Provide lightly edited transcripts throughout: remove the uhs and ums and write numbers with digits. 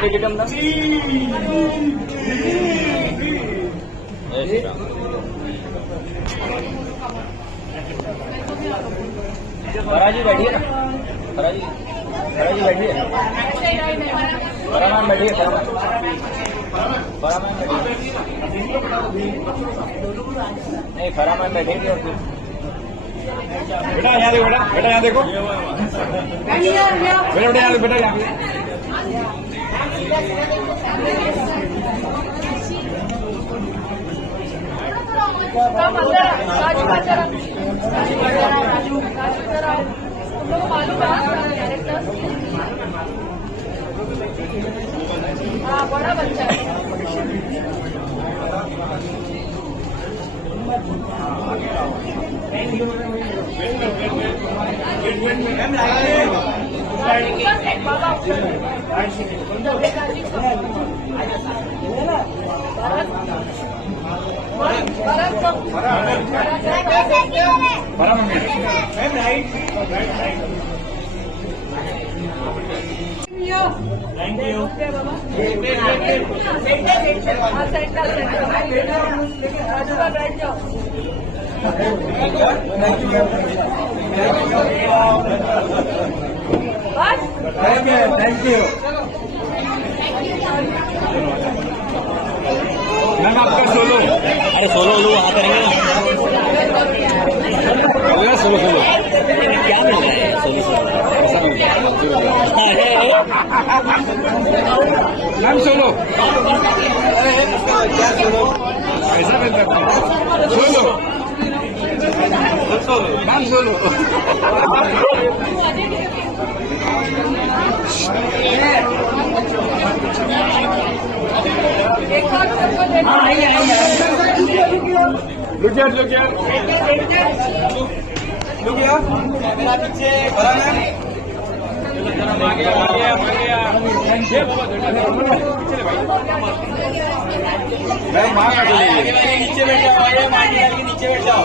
बेटे के कम फराजी बैठिए ना, फराजी बैठिए, फरा मैम बैठिए, नहीं फरा मैम बैठेगी और फिर बेटा यहाँ देखो, बेटा यहाँ देखो, बेटा यहाँ बेटा यहाँ बड़ा बच्चा है। Thank you. बैठ जाओ। थैंक यू मैम, आपका सोलो। अरे सोलो लो वहाँ करेंगे ना, सोलो सोलो क्या मिल रहा है, सोलो मैम सोलो ऐसा मिलता है, सोलो मैम सोलो। नीचे बैठ जाओ।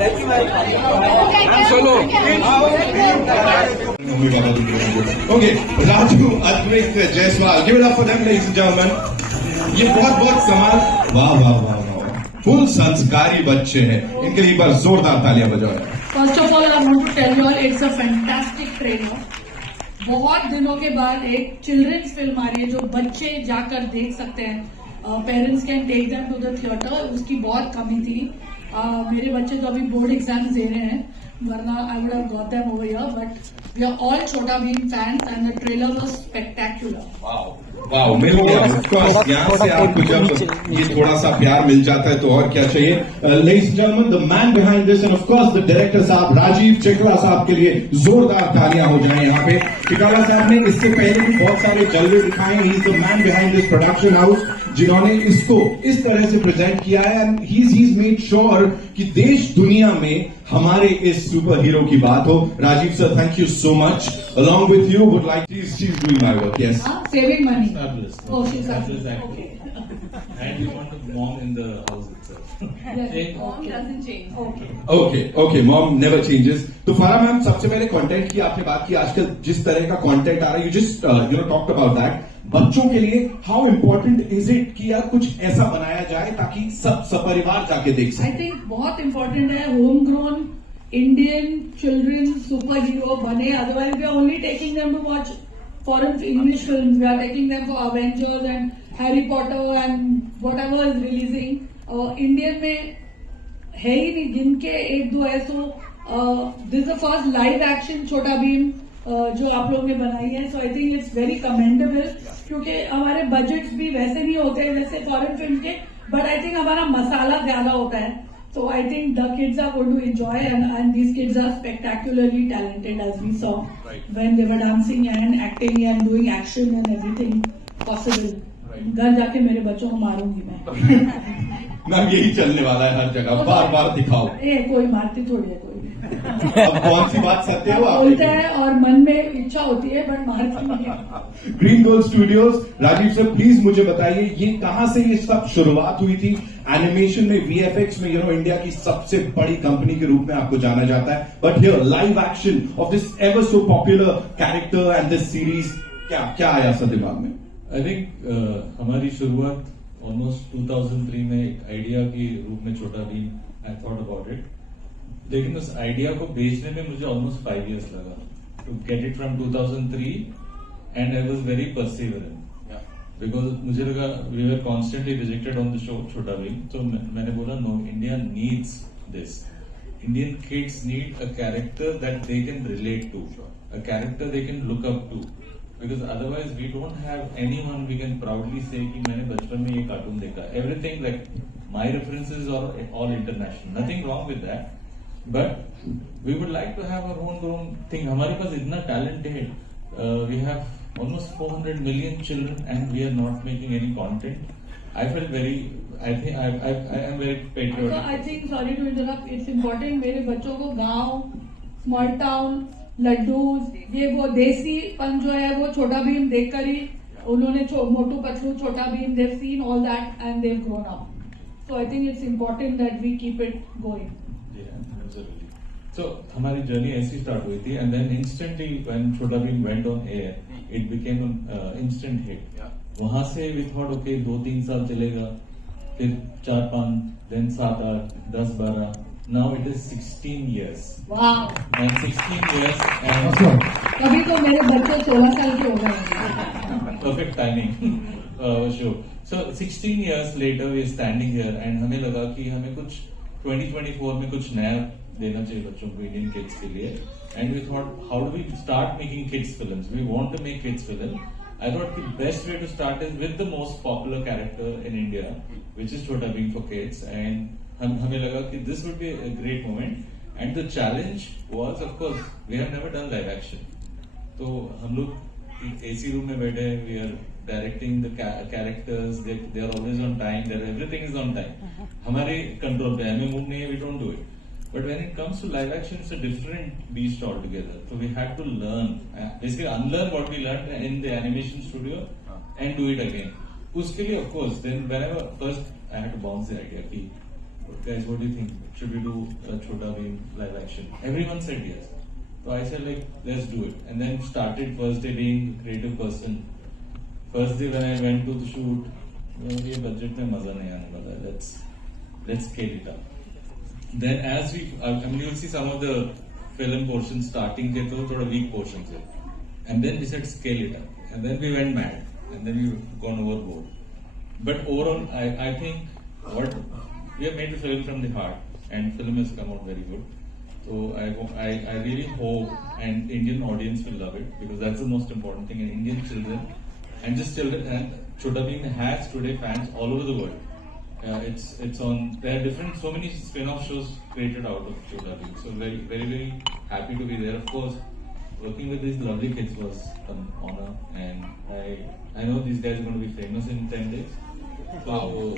Thank you ma'am, solo. Okay, Raju Advik Jaiswal, give it up for them, ladies and gentlemen. ये बहुत कमाल, वाह वाह वाह वाह, फुल संस्कारी बच्चे हैं, इनके लिए एक बार जोरदार तालियां बजाओ। First of all, I want to tell you all it's a fantastic trailer. बहुत दिनों के बाद एक चिल्ड्रंस फिल्म आ रही है जो बच्चे जाकर देख सकते हैं, parents can take them to the theatre, उसकी बहुत कमी थी। मेरे बच्चे तो अभी बोर्ड एग्जाम्स दे रहे हैं, वरना I would have got them over here, but we are all Chhota Bheem fans and the trailer was spectacular. Wow, मिल गया। ऑफ कोर्स यहाँ से आपको जब ये थोड़ा सा प्यार मिल जाता है तो और क्या चाहिए। Ladies and gentleman, the man behind this end of course the director साहब राजीव चिकला साहब के लिए जोरदार तालियां हो जाए यहाँ पे। चिकला साहब ने इससे पहले भी बहुत सारे जलवे दिखाए, he is the man behind this production house जिन्होंने इसको इस तरह से प्रेजेंट किया है, and he is made sure कि देश दुनिया में हमारे इस सुपर हीरो की बात हो। Rajiv sir, thank you so much. Along with you, would like she's doing my work. Yes. Saving money. Fabulous. Oh, she's fabulous okay. acting. And we want a mom in the house itself. Yes. Mom doesn't change. Okay, mom never changes. तो फारा ma'am, सबसे पहले content की आपने बात की, आजकल जिस तरह का कंटेंट आ रहा है, you just talked about that. बच्चों के लिए हाउ इम्पोर्टेंट इज इट कि यार कुछ ऐसा बनाया जाए ताकि सब सपरिवार जाके देख सके? आई थिंक बहुत इम्पोर्टेंट है home grown Indian children superhero bane, otherwise we are only taking them to watch foreign English films. We are taking them for Avengers and Harry Potter and whatever is releasing. Indian में है ही नहीं, गिन के एक दो है। So this the first live action Chhota Bheem जो आप लोगों ने बनाई है। So I think it's very commendable, क्योंकि हमारे बजट्स भी वैसे नहीं होते जैसे फॉरेन फिल्म के, बट आई थिंक हमारा मसाला ज्यादा होता है। So I think the kids are going to enjoy, and these kids are spectacularly talented, as we saw when they were dancing and acting and doing action and everything possible. घर जाके मेरे बच्चों को मारूंगी मैं। मैम यही चलने वाला है हर जगह, बार बार दिखाओ। कोई मारती थोड़ी है कोई। अब कौन सी बात सत्य हो? बोलता है और मन में इच्छा होती है, बट मारती नहीं है। ग्रीन गोल्ड स्टूडियोज, राजीव सर प्लीज मुझे बताइए ये कहाँ से ये सब शुरुआत हुई थी? एनिमेशन में, वीएफएक्स में, इंडिया की सबसे बड़ी कंपनी के रूप में आपको जाना जाता है, but here live action of this ever so popular character and this series, क्या आया था दिमाग में? I think हमारी शुरुआत almost 2003 में एक आइडिया के रूप में छोटा Bhim I thought about it. लेकिन उस आइडिया को बेचने में मुझे almost 5 years लगा to get it from 2003 and I was very perseverant. Because मुझे लगा we were constantly rejected on the show छोटा भीम, तो मैंने बोला no, India needs this. Indian kids need a character that they can relate to, a character they can look up to. Because otherwise we don't have anyone we can proudly say कि मैंने बचपन में ये cartoon देखा. Everything like my references are all international. Nothing wrong with that. But we would like to have our homegrown thing. हमारे पास इतना talent है. We have almost 400 million children and we are not making any content. I felt very. I think I am very patriotic. So I think, sorry to interrupt, it's important मेरे बच्चों को गांव, small town, laddoos, ये वो देसीपन जो है वो छोटा भीम देखकर ही उन्होंने मोटू पतलू, छोटा Bhim, they've seen all that and they've grown up. So I think it's important that we keep it going. Yeah, absolutely. So हमारी जर्नी ऐसी स्टार्ट हुई थी and then instantly when छोटा Bhim went on air, it became an instant hit. वहां से we thought okay 2-3 साल चलेगा, फिर 4-5, then 7-8, 10-12. Now it is 16 years. Wow. And 16 years and कभी तो मेरे बच्चे 16 साल के हो गए. perfect timing. Sure. So 16 years later we are standing here and हमें लगा कि हमें कुछ 2024 में कुछ नया देना चाहिए बच्चों को, Indian kids के लिए. And we thought, how do we start making kids films? We want to make kids film. I thought the best way to start is with the most popular character in India, which is Chhota Bheem for kids. And हमें लगा कि this would be a great moment. And the challenge was, of course, we have never done live action. तो हम लोग AC room में बैठे, we are directing the characters. They are always on time. Everything is on time. हमारे control पे, हमें move नहीं है, we don't do it. But when it comes to live action, it's a different beast altogether. So we had to learn, basically unlearn what we learned in the animation studio and do it again. उसके लिए, of course, then whenever first I had to bounce the idea. कि, guys, what do you think? Should we do a Chhota Bheem live action? Everyone said yes. So I said like, let's do it. And then started first day being a creative person. First day when I went to the shoot, ये budget में मजा नहीं आने वाला. Let's scale it up. Then as we, I mean, you'll see some of the film portions starting के तो थोड़ा weak portions है. And then we said scale it up. And then we went mad. And then we've gone overboard. But overall, I think what we have made the film from the heart, and film has come out very good. So I really hope and Indian audience will love it because that's the most important thing. And Indian children and just children, and Chhota Bheem has today fans all over the world. It's on. There are different, so many spin-off shows created out of Chhota Bheem. So very, very, very happy to be there. Of course, working with these lovely kids was an honor, and I know these guys are going to be famous in 10 days. So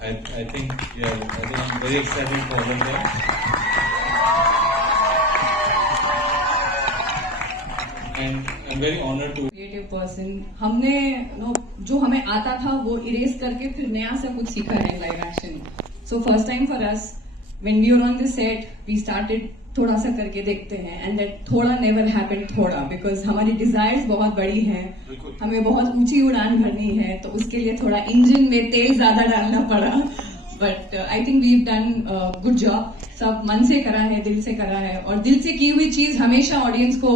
I think I'm very excited for all of them. And I'm very honored to. Creative person, हमने जो हमें आता था वो erase करके फिर नया सा कुछ सीखा है live action. So first time for us when we were on the set we started थोड़ा सा करके देखते हैं एंड दैट थोड़ा नेवर हैपेंड थोड़ा बिकॉज हमारी डिजायर्स बहुत बड़ी हैं, हमें बहुत ऊंची उड़ान भरनी है तो उसके लिए थोड़ा इंजन में तेल ज्यादा डालना पड़ा. But I think we done good job. सब मन से करा है, दिल से करा है और दिल से की हुई चीज हमेशा ऑडियंस को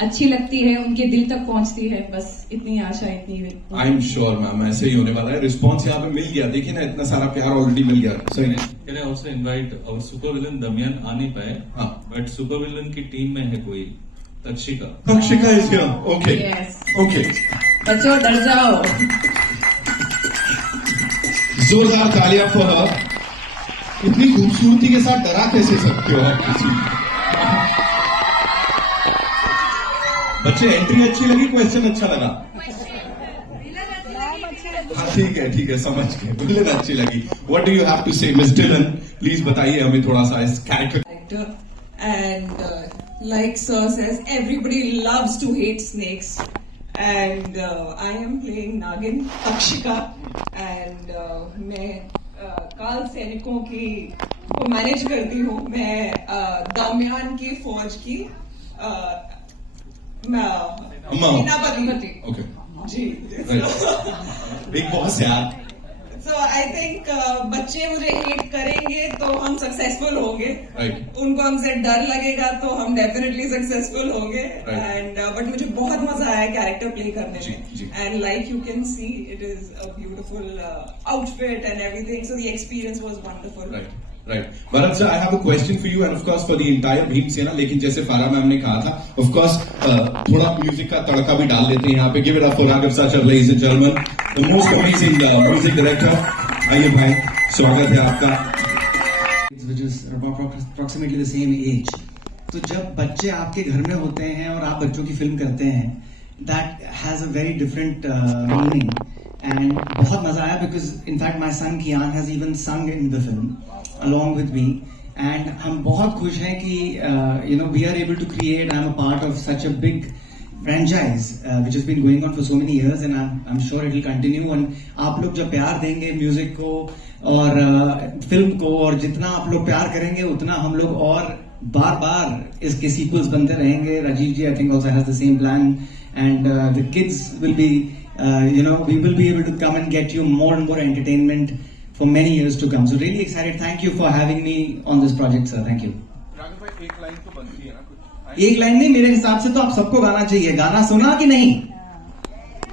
अच्छी लगती है, उनके दिल तक पहुंचती है. बस इतनी आशा, इतनी. आई एम श्योर मैम ऐसे ही होने वाला है. रिस्पॉन्स यहाँ पे मिल गया, देखिए ना इतना सारा प्यार ऑलरेडी मिल गया. सही. Can I also invite our super villain दमयन आ नहीं पाए, बट सुपर विलन की टीम में है कोई तक्षिका. तक्षिका इज हियर. Okay okay. बच्चों डर जाओ. जोरदार तालियां फॉर हर. इतनी खूबसूरती के साथ डरा कैसे सकते हो आप किसी. बच्चे एंट्री अच्छी लगी, क्वेश्चन अच्छा लगा. हाँ ठीक है समझ गए. विलन अच्छी लगी. What do you have to say miss Dhillon, please बताइए हमें थोड़ा सा इस character. And like Sir says, everybody loves to hate snakes. And I am playing Nagin Takshika. And मैं काल सैनिकों की को मैनेज करती हूँ. मैं दमयन की फौज की मीनापति ओके जी. बिग बॉस यार. So I think बच्चे मुझे हेट करेंगे तो हम सक्सेसफुल होंगे. Right. उनको हमसे डर लगेगा तो हम डेफिनेटली सक्सेसफुल होंगे. Right. एंड बट मुझे बहुत मजा आया कैरेक्टर प्ले करने जी, जी. में. And like you can see it is a beautiful outfit and everything. So the experience was wonderful. Right. Bharat sir, I have a question for you and of course for the entire Bhim Sena. लेकिन जैसे फारा ma'am ने कहा था, of course थोड़ा music का तड़का भी डाल देते हैं यहाँ पे. Give it up for Raghav Sachar, ladies and gentlemen, the most amazing music director. आइए भाई, स्वागत है आपका. Which is approximately the same age. तो जब बच्चे आपके घर में होते हैं और आप बच्चों की फिल्म करते हैं, that has a very different meaning. And बहुत मजा आया because in fact my son Kian has even sung in the film along with me. And हम बहुत खुश हैं कि we are able to create. I'm a part of such a big franchise which has been going on for so many years and I'm sure it will continue. And आप लोग जब प्यार देंगे म्यूजिक को और फिल्म को और जितना आप लोग प्यार करेंगे उतना हम लोग और बार बार इसके सीक्वल्स बनते रहेंगे. राजीव जी I think also has the same plan and the kids will be we will be able to come and get you more and more entertainment for many years to come. So really excited. Thank you for having me on this project, sir. Thank you. Raghav भाई, एक line तो बनती है ना कुछ. एक line नहीं, मेरे हिसाब से तो आप सबको गाना चाहिए. गाना सुना कि नहीं?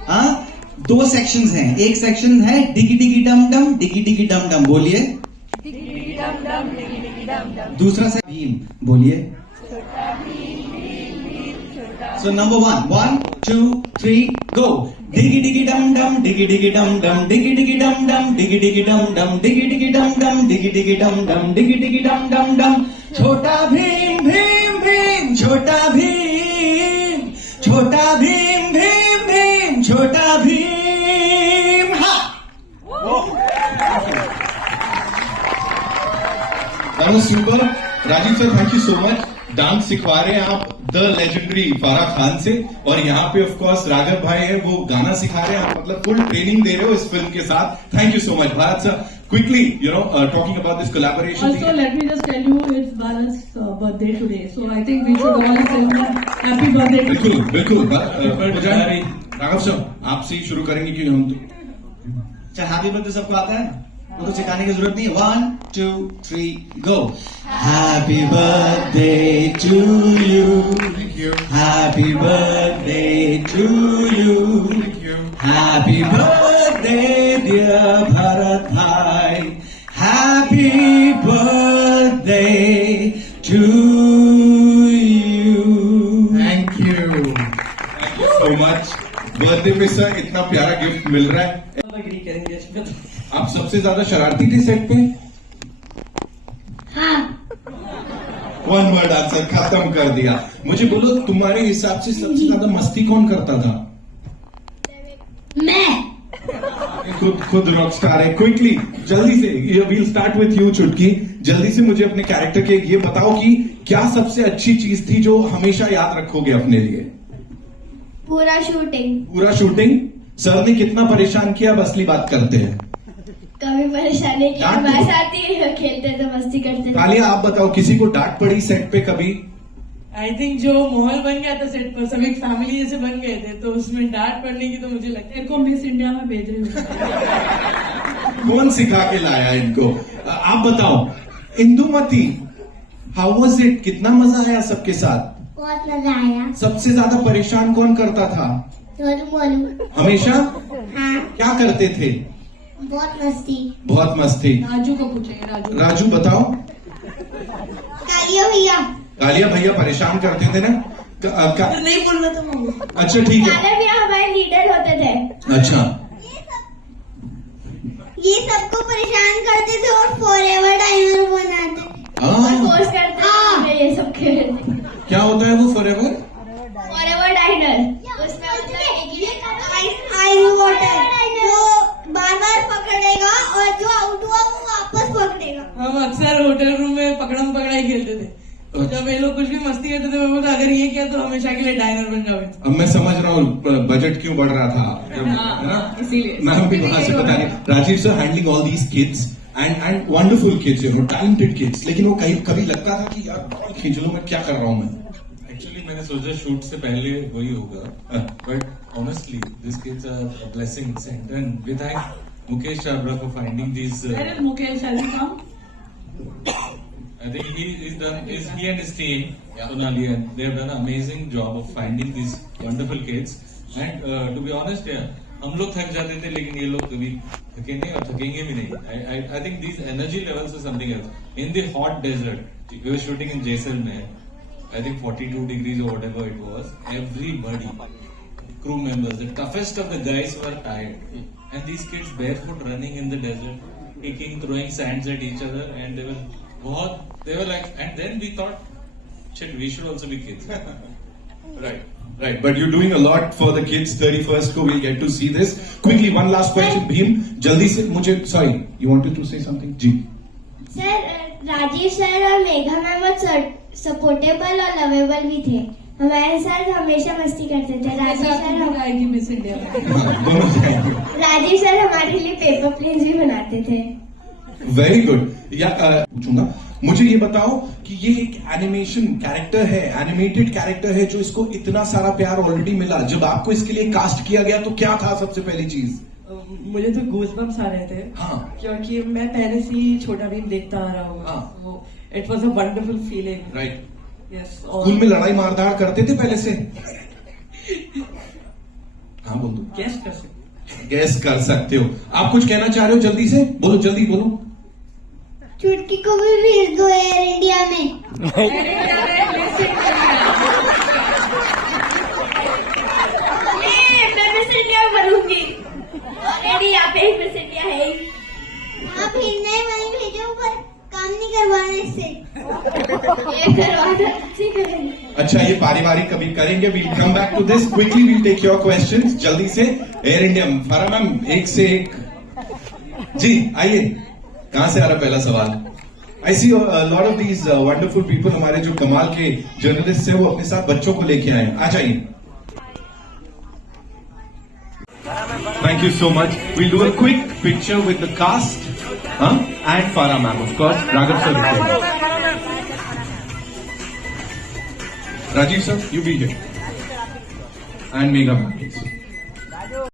हाँ, 2 सेक्शंस हैं. एक सेक्शन है डिगी डिगी डम डम, डिगी डिगी डम डम. बोलिए. दूसरा से भीम. बोलिए. So number 1, 1, 2, 3, go. Diggy diggy dum dum, diggy diggy dum dum, diggy diggy dum dum, diggy diggy dum dum, diggy diggy dum dum, diggy diggy dum dum, diggy diggy dum dum dum. छोटा भीम भीम भीम, छोटा भीम, छोटा भीम भीम भीम, छोटा भीम. हा. That was super. Rajiv sir, thank you so much. Dance सिखवा रहे हैं आप the legendary फारा खान से और यहाँ पे ऑफ कोर्स राघव भाई है, वो गाना सिखा रहे हैं. आप मतलब फुल ट्रेनिंग दे रहे हो इस फिल्म के साथ. Thank you so much. Bharat sir, quickly talking about this collaboration. Also, let me just tell you, it's Bharat's birthday today, so I think we should all tell him happy birthday. बिल्कुल बिल्कुल. Raghav sir, आपसे ही शुरू करेंगे क्योंकि हम तो. अच्छा, happy birthday सबको आता है, वो तो सिखाने की जरूरत नहीं है. 1, 2, 3, go. Happy birthday to you. Thank you. Happy birthday to you. Thank you. Happy birthday dear Bharat bhai. Happy birthday to you. Thank you. Thank you so much. Birthday पे सर इतना प्यारा गिफ्ट मिल रहा है. आप सबसे ज्यादा शरारती थे सेट पे? हाँ. 1 वर्ड आंसर, खत्म कर दिया. मुझे बोलो, तुम्हारे हिसाब से सबसे ज्यादा मस्ती कौन करता था? मैं. खुद रॉक स्टार है. क्विकली, जल्दी से, वील स्टार्ट विथ यू चुटकी. जल्दी से मुझे अपने कैरेक्टर के ये बताओ कि क्या सबसे अच्छी चीज थी जो हमेशा याद रखोगे अपने लिए? पूरा शूटिंग. सर ने कितना परेशान किया, अब असली बात करते हैं. कभी परेशानी की डांट बस आती है, खेलते तो मस्ती करते. तालिया, आप बताओ, किसी को डांट पड़ी सेट पे कभी? आई थिंक जो माहौल बन गया था सेट पर, सब एक फैमिली जैसे बन गए थे, तो उसमें डांट पड़ने की तो मुझे लगता है को मिस इंडिया में भेज रही हूँ. कौन सिखा के लाया इनको? आप बताओ. Indumati, how was it? कितना मजा आया सबके साथ? बहुत मजा आया. सबसे ज्यादा परेशान कौन करता था? मोनू. हमेशा? हाँ. क्या करते थे? बहुत मस्ती. राजू को पूछेंगे. राजू बताओ. कालिया भैया परेशान करते थे ना? नहीं बोलना था मम्मी. अच्छा ठीक है. कालिया भैया हमारे लीडर होते थे. अच्छा. ये सबको परेशान करते थे और फॉरएवर डाइनर बनाते थे और फोर्स करते थे ये सब खेलते. क्या होता है वो फॉरएवर डाइनर? उसमें आइस वाटर जो बार बार पकड़ेगा और जो आउट हुआ वो वापस पकड़ेगा. हम अक्सर होटल रूम में पकड़म पकड़ाई खेलते थे. तो जब ये लोग कुछ भी मस्ती करते थे, मैं बोलता अगर ये किया तो हमेशा के लिए डाइनर बन जाओगे. अब मैं समझ रहा हूँ बजट क्यों बढ़ रहा था, है ना? इसीलिए मैम भी वहां से बता रही. Rajeev sir handling all these kids and wonderful kids, talented kids, लेकिन वो कभी लगता था कि यार खींच लो, मैं क्या कर रहा हूँ मैं? एक्चुअली मैंने सोचा शूट से पहले वही होगा, but honestly this kids are a blessing sent and we thank Mukesh Chhabra for finding this. Where is Mukesh? Has he come? I think he and his team, Sonali, and they have done an amazing job of finding these wonderful kids. And to be honest, हम लोग थक जाते थे लेकिन ये लोग कभी थके नहीं और थकेंगे भी नहीं. I think these energy levels are something else. In the hot desert, we were shooting in Jaisalmer. I think 42 degrees or whatever it was. Everybody, crew members, the toughest of the guys were tired. And these kids barefoot running in the desert, kicking, throwing sands at each other, and they were like, and then we thought, shit, we should also be kids. Right. But you're doing a lot for the kids. 31st को we'll get to see this. Quickly, one last question, Bhim. जल्दी से मुझे, sorry, you wanted to say something? जी. Sir, Rajiv sir और Megha ma'am बहुत supportable और lovable भी थे. हमारे साथ हमेशा मस्ती करते थे. आएगी मिस इंडिया में. राजीव सर हमारे लिए पेपर प्लेन्स भी बनाते थे. Very good. पूछूंगा, मुझे ये बताओ कि ये एक एनिमेशन कैरेक्टर है, एनिमेटेड कैरेक्टर है जो इसको इतना सारा प्यार ऑलरेडी मिला. जब आपको इसके लिए कास्ट किया गया तो क्या था सबसे पहली चीज? मुझे तो गूज़बम्प्स आ रहे थे. हाँ. क्योंकि मैं पहले से ही छोटा भीम देखता आ रहा हूँ. हाँ. It was a wonderful feeling. Right. Yes. School में लड़ाई मारधाड़ करते थे पहले से? हाँ बोल दो. गैस कर सकते हो. आप कुछ कहना चाह रहे हो? जल्दी से बोलो, जल्दी बोलो. चुटकी को भी भेज दो एयर इंडिया में. मैं मिस इंडिया बनूंगी. ऑलरेडी यहाँ पे मिस इंडिया है. हाँ, फिर नहीं वहीं भेजो, पर काम नहीं करवाने से. ये करवाना. अच्छा, ये पारिवारिक कभी करेंगे. we'll come back to this quickly. we'll take your questions. जल्दी से एयर इंडिया. फारा मैम, एक से एक. जी आइए. कहां से आ रहा पहला सवाल? I see lot of these wonderful people. हमारे जो कमाल के जर्नलिस्ट हैं वो अपने साथ बच्चों को लेके आए. आ जाइए. Thank you so much. We'll do a quick picture with the cast and Farah ma'am, of course. Raghav sir, Rajiv sir, you be here, and Megha ma'am.